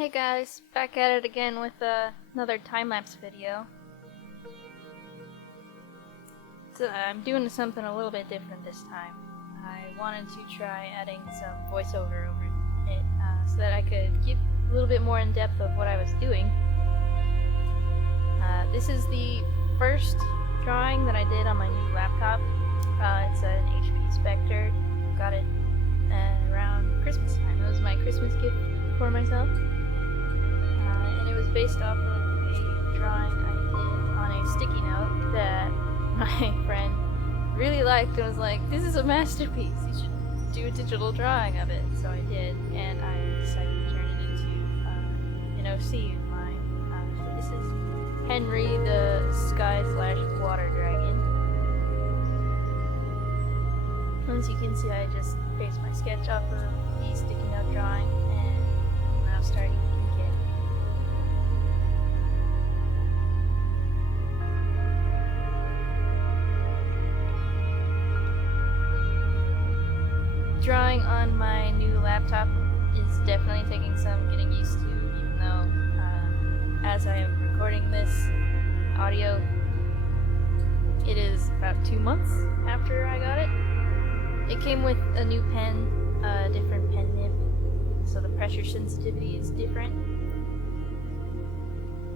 Hey guys, back at it again with another time-lapse video. So, I'm doing something a little bit different this time. I wanted to try adding some voiceover over it so that I could give a little bit more in depth of what I was doing. This is the first drawing that I did on my new laptop. It's an HP Spectre. Got it around Christmas time. It was my Christmas gift for myself. And it was based off of a drawing I did on a sticky note that my friend really liked and was like, "This is a masterpiece, you should do a digital drawing of it." So I did, and I decided to turn it into an OC of mine. So this is Henry the Sky/Water Dragon. As you can see, I just based my sketch off of the sticky note drawing, and I'm now starting to ink it. Drawing on my new laptop is definitely taking some getting used to, even though as I am recording this audio, it is about 2 months after I got it. It came with a new pen, a different pen nib, so the pressure sensitivity is different.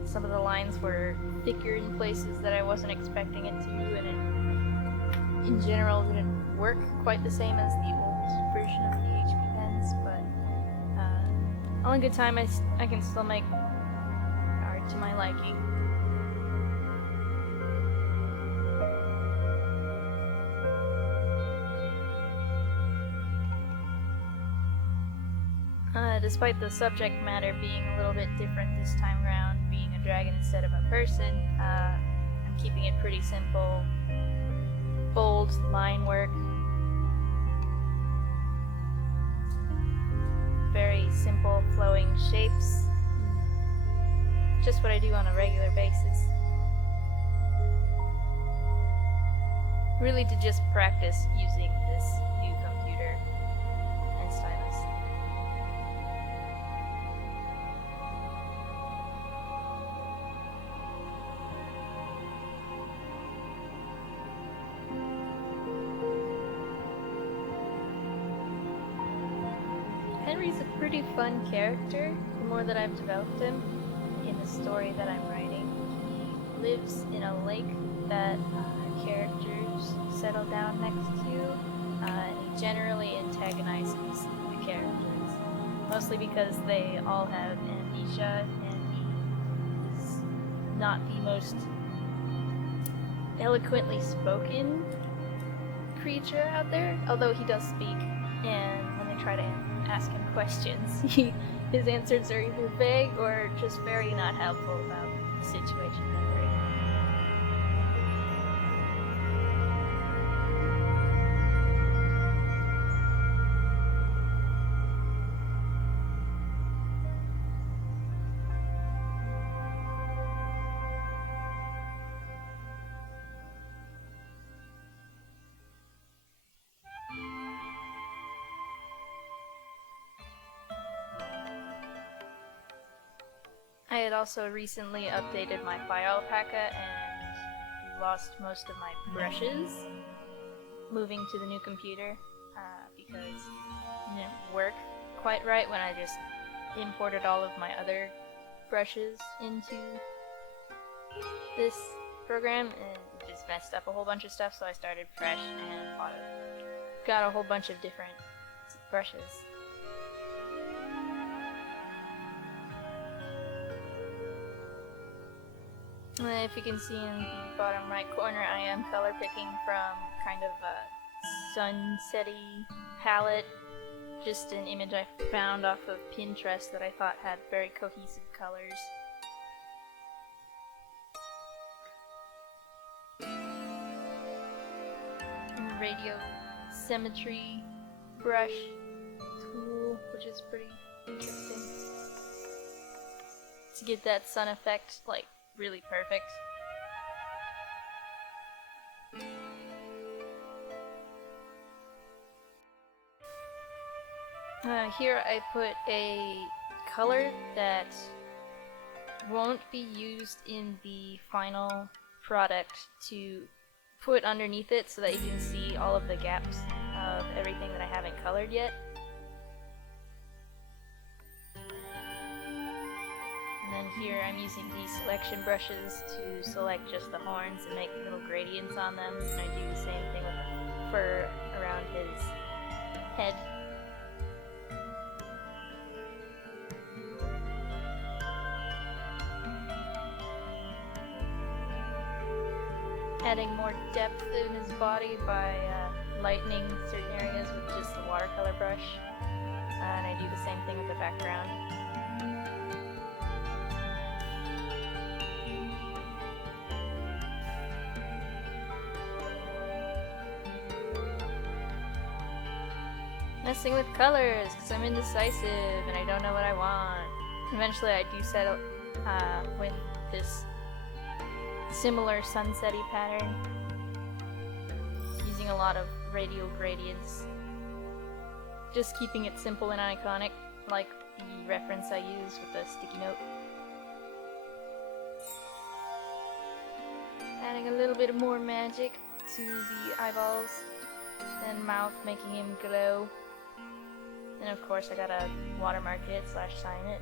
Some of the lines were thicker in places that I wasn't expecting it to, and it in general didn't work quite the same as the old version of the HP pens, but all in good time, I can still make art to my liking. Despite the subject matter being a little bit different this time around, being a dragon instead of a person, I'm keeping it pretty simple. Bold line work. Very simple flowing shapes. Just what I do on a regular basis. Really to just practice using this new computer and stylus. Henry's a pretty fun character, the more that I've developed him in the story that I'm writing. He lives in a lake that characters settle down next to, and he generally antagonizes the characters, mostly because they all have amnesia, and he is not the most eloquently spoken creature out there, although he does speak, and when they try to ask him questions, his answers are either vague or just very not helpful about the situation that they're in. I had also recently updated my FireAlpaca and lost most of my brushes moving to the new computer because it didn't work quite right when I just imported all of my other brushes into this program, and it just messed up a whole bunch of stuff, so I started fresh and got a whole bunch of different brushes. If you can see in the bottom right corner, I am color picking from kind of a sunsetty palette, just an image I found off of Pinterest that I thought had very cohesive colors. And radio symmetry brush tool, which is pretty interesting to get that sun effect like really perfect. Here I put a color that won't be used in the final product to put underneath it so that you can see all of the gaps of everything that I haven't colored yet. And then here I'm using these selection brushes to select just the horns and make little gradients on them, and I do the same thing with the fur around his head. Adding more depth in his body by lightening certain areas with just the watercolor brush. And I do the same thing with the background. Messing with colors because I'm indecisive and I don't know what I want. Eventually I do settle with this similar sunsetty pattern, using a lot of radial gradients, just keeping it simple and iconic, like the reference I used with the sticky note. Adding a little bit more magic to the eyeballs and mouth, making him glow. And of course I gotta watermark it / sign it.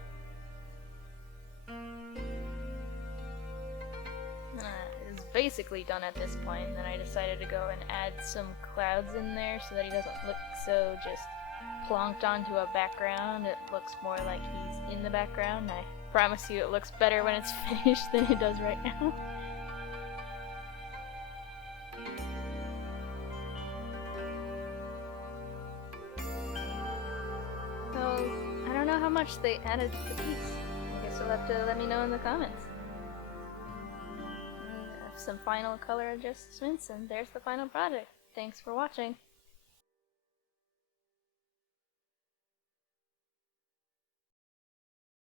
It's basically done at this point, and then I decided to go and add some clouds in there so that he doesn't look so just plonked onto a background. It looks more like he's in the background. I promise you it looks better when it's finished than it does right now. So, I don't know how much they added to the piece. I guess you'll have to let me know in the comments. Some final color adjustments, and there's the final project. Thanks for watching.